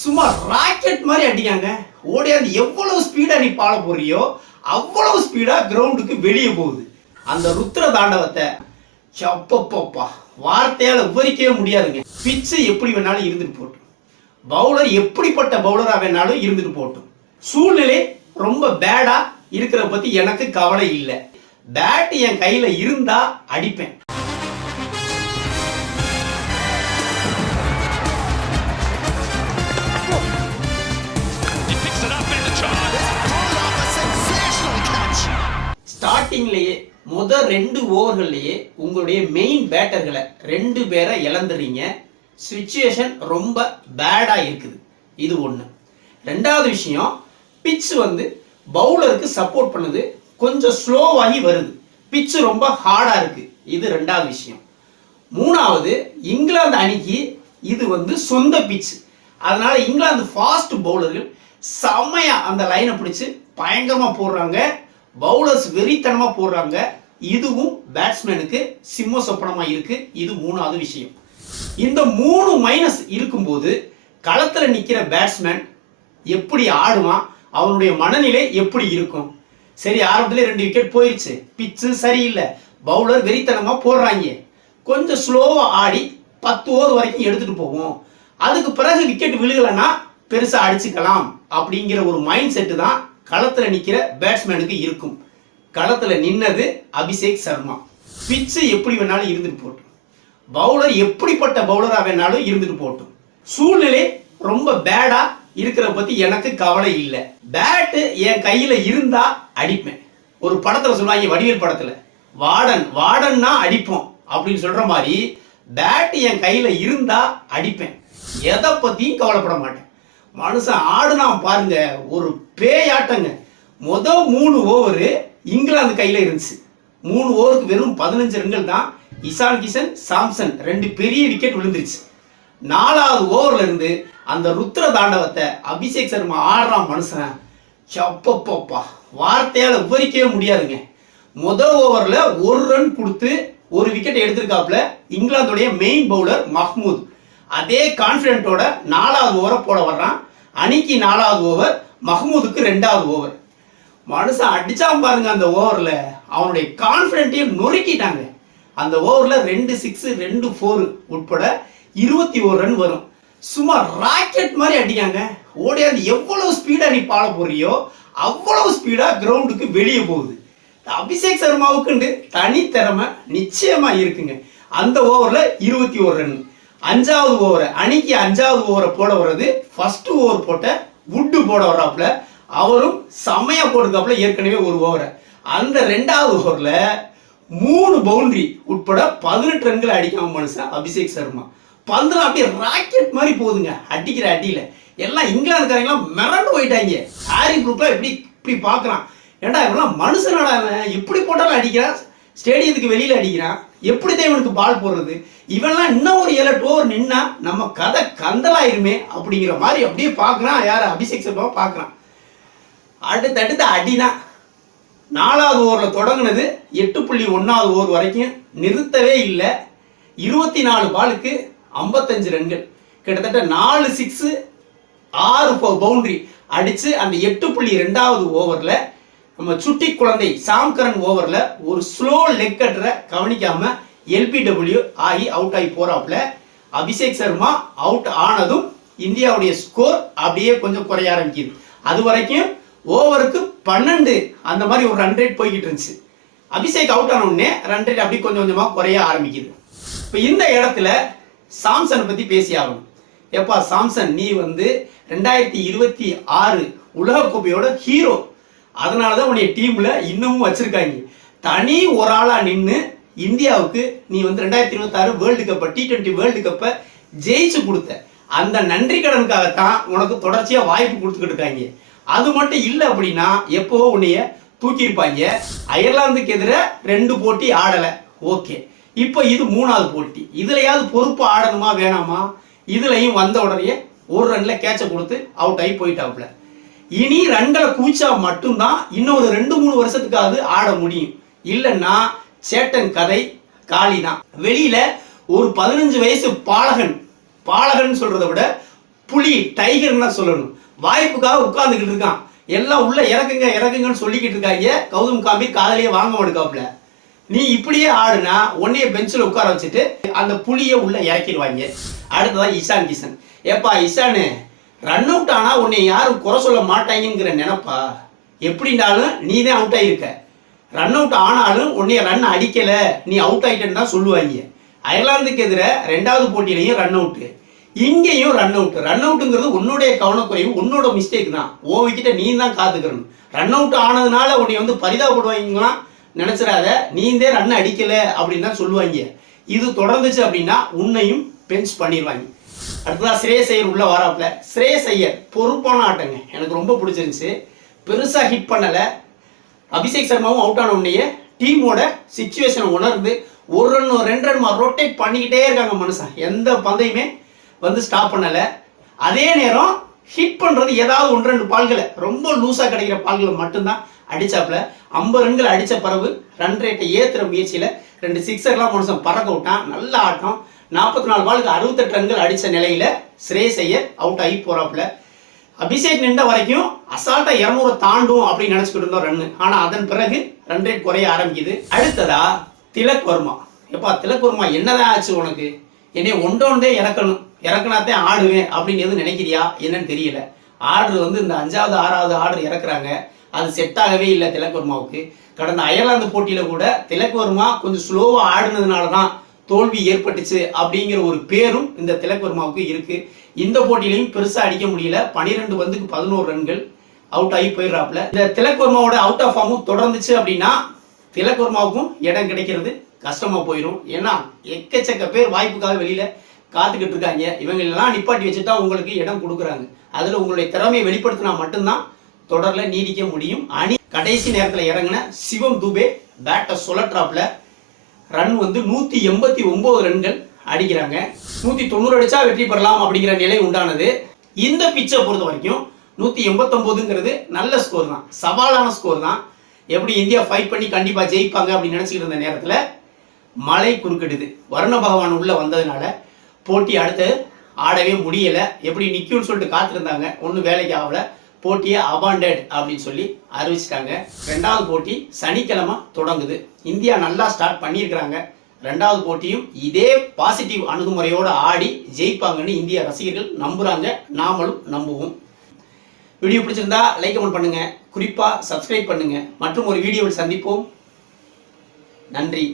சும்மா ராக்கெட் மாதிரி அடிக்காங்க. ஓடியாந்து எவ்வளவு ஸ்பீடா நீ பால போறியோ அவ்வளவு ஸ்பீடா கிரவுண்டுக்கு வெளியே போகுது. அந்த ருத்ர தாண்டவத்தை சப்பப்பப்பா வார்த்தையால விவரிக்கவே முடியாதுங்க. பிச்சு எப்படி வேணாலும் இருந்துட்டு போட்டும், பவுலர் எப்படிப்பட்ட பவுலரா வேணாலும் இருந்துட்டு போட்டும், சூழ்நிலை ரொம்ப பேடா இருக்கிற பத்தி எனக்கு கவலை இல்லை. பேட் என் கையில இருந்தா அடிப்பேன். ஸ்டார்டிங்லயே முதல் 2 ஓவர்கள்லயே உங்களுடைய மெயின் பேட்டர்களை 2 பேரை இழந்துறீங்க. சிச்சுவேஷன் ரொம்ப பேடா இருக்குது. இது ஒண்ணு. ரெண்டாவது விஷயம், பிட்ச் பவுலருக்கு சப்போர்ட் பண்ணுது, கொஞ்சம் ஸ்லோவாகி வருது. பிட்ச் ரொம்ப ஹார்டா இருக்கு. இது ரெண்டாவது விஷயம். மூணாவது, இங்கிலாந்து அணிக்கு இது சொந்த பிட்ச். அதனால இங்கிலாந்து ஃபாஸ்ட் பவுலர்கள் செம்மையா அந்த லைனை பிடிச்சு பயங்கரமா போடுறாங்க. பவுலர்ஸ் வெறித்தனமா போடுறாங்க. இதுவும் பேட்ஸ்மேனுக்கு சிம்ம சொப்பனமா இருக்கு. இது மூணாவது விஷயம். இந்த 3 மைனஸ் இருக்கும்போது களத்துல நிக்கிற பேட்ஸ்மேன் எப்படி ஆடுவான், அவனுடைய மனநிலை எப்படி இருக்கும்? சரி, ஆரம்பத்துல 2 விக்கெட் போயிடுச்சு, பிச்சு சரியில்லை, பவுலர் வெறித்தனமா போடுறாங்க, கொஞ்சம் ஸ்லோவா ஆடி 10 ஓவர் வரைக்கும் எடுத்துட்டு போவோம், அதுக்கு பிறகு விக்கெட் விழுகலன்னா பெருசா அடிச்சுக்கலாம் அப்படிங்கிற ஒரு மைண்ட் செட்டு தான் களத்துல நிக்கிற பேட்ஸ்மேனுக்கு இருக்கும். களத்துல நின்னது அபிஷேக் சர்மா. பிச்சு எப்படி வேணாலும் இருந்துட்டு போட்டும், பவுலர் எப்படிப்பட்ட பவுலரா வேணாலும் இருந்துட்டு போட்டும், சூழ்நிலை ரொம்ப பேடா இருக்கிற பத்தி எனக்கு கவலை இல்லை. பேட் என் கையில இருந்தா அடிப்பேன். ஒரு படத்துல சொல்லுவாங்க, வடிவேல் படத்துல, வாடன்னா அடிப்போம் அப்படின்னு சொல்ற மாதிரி பேட் என் கையில இருந்தா அடிப்பேன். எதை பத்தியும் கவலைப்பட மாட்டேன். மனுஷன் ஆடுனா பாருங்க, ஒரு பேயாட்டங்க. முதல் 3 ஓவர் இங்கிலாந்து கையில இருந்துச்சு. 3 ஓவருக்கு வெறும் 15 ரன்கள் தான். இசான் கிஷன், சாம்சன் 2 பெரிய விக்கெட் விழுந்துருச்சு. 4வது ஓவர்ல இருந்து அந்த ருத்ர தாண்டவத்தை அபிஷேக் சர்மா ஆடுறான் மனுஷன். சப்பப்பப்பா வார்த்தையால விவரிக்கவே முடியாதுங்க. முதல் ஓவர்ல 1 ரன் கொடுத்து 1 விக்கெட் எடுத்திருக்காப்ல இங்கிலாந்துடைய மெயின் பவுலர் மஹ்மூத். அதே கான்பிடென்ட்டோட 4வது ஓவரை போட வர்றான். அணிக்கு 4வது ஓவர், மஹ்மூதுக்கு 2வது ஓவர். மனுஷன் அடிச்சான் பாருங்க. அந்த ஓவர்ல அவனுடைய கான்பிடென்ட்டையும் நொறுக்கிட்டாங்க. அந்த ஓவர்ல 2 6 2 4 உட்பட 21 ரன் வரும். சும்மா ராக்கெட் மாதிரி அடிக்காங்க. ஓடியாந்து எவ்வளவு ஸ்பீடா நீ பால போறியோ அவ்வளவு ஸ்பீடா கிரவுண்டுக்கு வெளியே போகுது. அபிஷேக் சர்மாவுக்கு தனித்திறமை நிச்சயமா இருக்குங்க. அந்த ஓவர்ல 21 ரன். 5வது ஓவர், அணிக்கு 5வது ஓவரை போட வர்றது ஃபர்ஸ்ட் ஓவர் போட்ட வுட்டு போட வர்றாப்புல. அவரும் செம்மையா போட்டுக்காப்புல ஏற்கனவே 1 ஓவரை. அந்த 2வது ஓவர்ல 3 பவுண்டரி உட்பட 18 ரன்களை அடிக்காம மனுஷன் அபிஷேக் சர்மா. பந்துலாம் அப்படியே ராக்கெட் மாதிரி போகுதுங்க. அடிக்கிற அடியில எல்லாம் இங்கிலாந்துக்காரங்களாம் மிரண்டு போயிட்டாங்க. ஹாரி ப்ரூக்லாம் இப்படி பாக்குறான், ஏண்டா இவெல்லாம் மனுஷனடா, இப்படி போட்டாலும் அடிக்கிறான், ஸ்டேடியத்துக்கு வெளியில அடிக்கிறான், எப்படி தான் இவனுக்கு பால் போடுறது, இவன்லாம் இன்னும் ஒரு 7-8 ஓவர் நின்னா நம்ம கதை கந்தலாயிருமே அப்படிங்கிற மாதிரி அப்படியே பாக்குறான். யார அபிஷேக் சர்மா பாக்குறான். அடுத்தடுத்த அடிதான். 4வது ஓவர்ல தொடங்குனது 8.1வது ஓவர் வரைக்கும் நிறுத்தவே இல்லை. 24 பாலுக்கு 55 ரன்கள், கிட்டத்தட்ட 4 6 6 பவுண்டரி அடிச்சு அந்த 8.2வது ஓவர்ல நம்ம சுட்டி குழந்தை சாம்கரன் ஓவர்ல ஒரு ஸ்லோ லெக் கட்டரை கவனிக்காம LBW ஆகி அவுட் ஆகி போறாப்ல. அபிஷேக் சர்மா அவுட் ஆனதும் இந்தியாவுடைய ஸ்கோர் அப்படியே கொஞ்சம் குறைய ஆரம்பிக்குது. அது வரைக்கும் ஓவருக்கு 12 அந்த மாதிரி ஒரு ரன் ரேட் போய்கிட்டு இருந்துச்சு. அபிஷேக் அவுட் ஆன உடனே ரன் ரேட் அப்படி கொஞ்சம் கொஞ்சமா குறைய ஆரம்பிக்குது. இப்ப இந்த இடத்துல சாம்சன் பத்தி பேசி ஆகணும். எப்பா சாம்சன், நீ 2026 உலகக்கோப்பையோட ஹீரோ. அதனாலதான் உன்னைய டீம்ல இன்னமும் வச்சிருக்காங்க. தனி ஒரு ஆளா நின்று இந்தியாவுக்கு நீ 2026 வேர்ல்டு கப்பை, T20 வேர்ல்டு கப்பை ஜெயிச்சு கொடுத்த அந்த நன்றி கடனுக்காகத்தான் உனக்கு தொடர்ச்சியா வாய்ப்பு கொடுத்துக்கிட்டு இருக்காங்க. அது மட்டும் இல்லை அப்படின்னா எப்போ உன்னைய தூக்கி இருப்பாங்க. அயர்லாந்துக்கு எதிராக 2 போட்டி ஆடல, ஓகே. இப்போ இது 3வது போட்டி. இதுலயாவது பொறுப்பு ஆடணுமா வேணாமா? இதுலயும் வந்த உடனே 1 ரன்ல கேட்ச கொடுத்து அவுட் ஆகி போயிட்டாப்ல. இனி ரன்களை குவிச்சா மட்டும்தான் இன்னொரு 2-3 வருஷத்துக்காவது ஆட முடியும். இல்லைன்னா சேட்டன் கதை காலிதான். வெளியில ஒரு 15 வயசு பாலகன் சொல்றதை விட புலி டைகர்னு தான் சொல்லணும். வாய்ப்புக்காக உட்கார்ந்துக்கிட்டு இருக்கான். எல்லாம் உள்ள இறக்குங்க இறக்குங்கன்னு சொல்லிக்கிட்டு இருக்காங்க. கௌதம் கம்பீர் காதலியே வாங்க மாட்டுக்காப்ல. நீ இப்படியே ஆடுனா உன்னைய பெஞ்சில் உட்கார வச்சுட்டு அந்த புலியை உள்ள இறக்கிடுவாங்க. அடுத்ததா இஷான் கிஷன். ஏப்பா இஷானு, ரன் அவுட் ஆனா உன்னை யாரும் குறை சொல்ல மாட்டாங்கிற நினைப்பா? எப்படின்னாலும் நீ தான் அவுட் ஆகிருக்க. ரன் அவுட் ஆனாலும் உன்னைய ரன் அடிக்கல, நீ அவுட் ஆயிட்டேன்னு தான் சொல்லுவாங்க. அயர்லாந்துக்கு எதிராக 2வது போட்டியிலையும் ரன் அவுட்டு, இங்கேயும் ரன் அவுட். ரன் அவுட்டுங்கிறது உன்னுடைய கவனக்குறைவு, உன்னோட மிஸ்டேக் தான். ஓ விக்கிட்ட நீ தான் காத்துக்கிறணும். ரன் அவுட் ஆனதுனால உன்னை வந்து பரிதாபப்படுவாங்களாம் நினைச்சிடாத. நீந்தே ரன் அடிக்கல அப்படின்னு தான் சொல்லுவாங்க. இது தொடர்ந்துச்சு அப்படின்னா உன்னையும் பெஞ்ச் பண்ணிடுவாங்க. அடுத்ததான் ஸ்ரேயஸ் ஐயர் உள்ள வராப்ல. ஸ்ரேயஸ் ஐயர் பொறுப்பான ஆட்டங்க, எனக்கு ரொம்ப பிடிச்சிருந்துச்சு. பெருசா ஹிட் பண்ணல. அபிஷேக் சர்மாவும் அவுட் ஆன உடனே டீமோட சிச்சுவேஷனை உணர்ந்து ஒரு ரன் 2 ரன் ரொட்டேட் பண்ணிக்கிட்டே இருக்காங்க மனுஷன். எந்த பந்தையுமே வந்து ஸ்டாப் பண்ணல. அதே நேரம் ஹிட் பண்றது ஏதாவது 1-2 பால்களை, ரொம்ப லூசா கிடைக்கிற பால்களை மட்டும்தான் அடிச்சாப்ல. 50 ரன்கள் அடிச்ச பிறகு ரன் ரேட்டை ஏத்துற முயற்சியில 2 சிக்ஸர்லாம் மனுஷன் பறக்க விட்டான். நல்ல ஆட்டம். 44 பாலுக்கு 68 ரன்கள் அடிச்ச நிலையில ஸ்ரேயஸ் ஐயர் அவுட் ஆகி போறாப்ல. அபிஷேக் நின்ற வரைக்கும் அசால்ட்டா 200 தாண்டும் அப்படின்னு நினைச்சுக்கிட்டு இருந்தோம் ரன்னு. ஆனா அதன் பிறகு ரன் ரேட் குறைய ஆரம்பிக்குது. அடுத்ததா திலக் வர்மா. எப்பா திலக் வர்மா, என்னதான் ஆச்சு உனக்கு? என்னை ஒன்றே இறக்கணும், இறக்குனாத்தான் ஆடுவேன் அப்படின்னு எதுவும் நினைக்கிறியா என்னன்னு தெரியல. ஆர்டர் வந்து இந்த 5வது 6வது ஆர்டர் இறக்குறாங்க. அது செட் ஆகவே இல்லை திலக் வர்மாவுக்கு. கடந்த அயர்லாந்து போட்டியில கூட திலக் வர்மா கொஞ்சம் ஸ்லோவா ஆடுனதுனால தான் தோல்வி ஏற்பட்டுச்சு அப்படிங்கிற ஒரு பேரும் இந்த திலக் வர்மாவுக்கு இருக்கு. இந்த போட்டியிலையும் பெருசா அடிக்க முடியல. 12 பந்துக்கு 11 ரன்கள் அவுட் ஆகி போயிடுறாப்ல. இந்த திலக் வர்மாவோட அவுட் ஆஃப் ஃபார்மும் தொடர்ந்துச்சு அப்படின்னா திலக் வர்மாவுக்கும் இடம் கிடைக்கிறது கஷ்டமா போயிடும். ஏன்னா எக்கச்சக்க பேர் வாய்ப்புக்காக வெளியில காத்துக்கிட்டு இருக்காங்க. இவங்க எல்லாம் நிப்பாட்டி வச்சுட்டா உங்களுக்கு இடம் கொடுக்குறாங்க. அதுல உங்களுடைய திறமையை வெளிப்படுத்தினா மட்டும்தான் தொடர்ல நீடிக்க முடியும். அணி கடைசி நேரத்தில் இறங்கின சிவம் துபே பேட்டை சுழற்றாப்ல. ரன் வந்து 189 ரன்கள் அடிக்கிறாங்க. 190 அடிச்சா வெற்றி பெறலாம் அப்படிங்கிற நிலை உண்டானது. இந்த பிச்சை பொறுத்த வரைக்கும் 189ங்கிறது நல்ல ஸ்கோர் தான், சவாலான ஸ்கோர் தான். எப்படி இந்தியா ஃபைட் பண்ணி கண்டிப்பா ஜெயிப்பாங்க அப்படின்னு நினைச்சிட்டு இருந்த நேரத்துல மழை குறுக்கிடுது. வருண பகவான் உள்ள வந்ததுனால போட்டி அடுத்து ஆடவே முடியல. எப்படி நிக்கும்னு சொல்லிட்டு காத்திருந்தாங்க, ஒன்னும் வேலைக்கு ஆகல. போட்டியை அபாண்டட் அப்படின்னு சொல்லி அறிவிச்சிட்டாங்க. 2வது போட்டி சனிக்கிழமை தொடங்குது. இந்தியா நல்லா ஸ்டார்ட் பண்ணியிருக்கிறாங்க. 2வது போட்டியும் இதே பாசிட்டிவ் அணுகுமுறையோட ஆடி ஜெயிப்பாங்கன்னு இந்திய ரசிகர்கள் நம்புறாங்க. நாமளும் நம்புவோம். வீடியோ பிடிச்சிருந்தா லைக் கமெண்ட் பண்ணுங்க, குறிப்பா சப்ஸ்கிரைப் பண்ணுங்க. மற்றும் ஒரு வீடியோவில் சந்திப்போம். நன்றி.